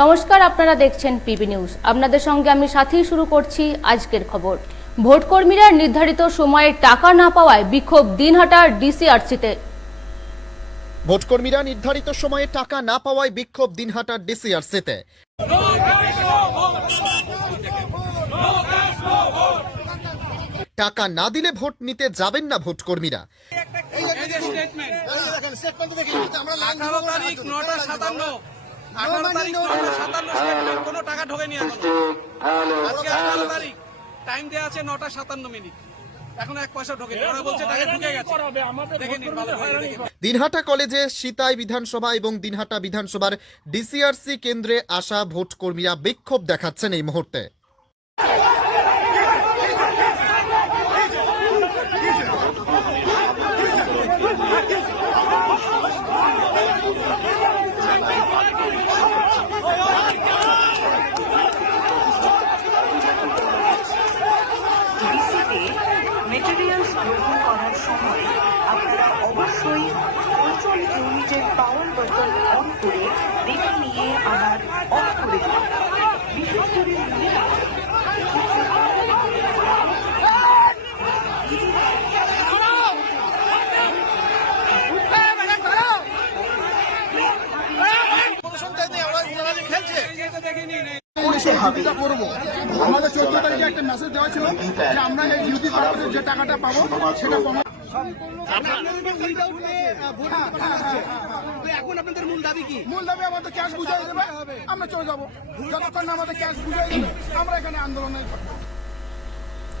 নমস্কার, আপনারা দেখছেন পিবি নিউজ। আপনাদের সঙ্গে আমি সাথেই শুরু করছি আজকের খবর। ভোটকর্মীরা নির্ধারিত সময়ে টাকা না পাওয়ায় বিক্ষোভ দিনহাটার ডিসিআরসিতে। ভোটকর্মীরা নির্ধারিত সময়ে টাকা না পাওয়ায় বিক্ষোভ দিনহাটার ডিসিআরসিতে। টাকা না দিলে ভোট নিতে যাবেন না ভোটকর্মীরা। কোনো টাকা ঢোকেনি এখন। আজকে 18 তারিখ, টাইম দেয়া আছে 9:57। এখন 1 পয়সা ঢোকেনি। ওরা বলছে টাকা ঢুকে গেছে। দেখে নিন ভালোভাবে। দিনহাটা কলেজে সিতাই বিধানসভা এবং দিনহাটা বিধানসভার ডিসিআরসি কেন্দ্রে আসা ভোটকর্মীরা বিক্ষোভ দেখাচ্ছেন এই মুহূর্তে। মেটেরিয়ালস গ্রহণ করার সময় আপনারা অবশ্যই প্রচুর ইউনিটের পাওয়ার বাটন অন করে দেখে নিয়ে আবার অফ করে দিন। বিশেষ করে আমাদের 14 তারিখে একটা মেসেজ দেওয়া ছিল যে আমরা এই ডিউটি পারপাসে যে টাকাটা পাবো সেটা পাবো। এখন আপনাদের মূল দাবি কি? মূল দাবি আমাদের ক্যাশ বুঝাই দেবে, আমরা চলে যাবো। যতক্ষণ না আমাদের ক্যাশ বুঝাই দেবে আমরা এখানে আন্দোলন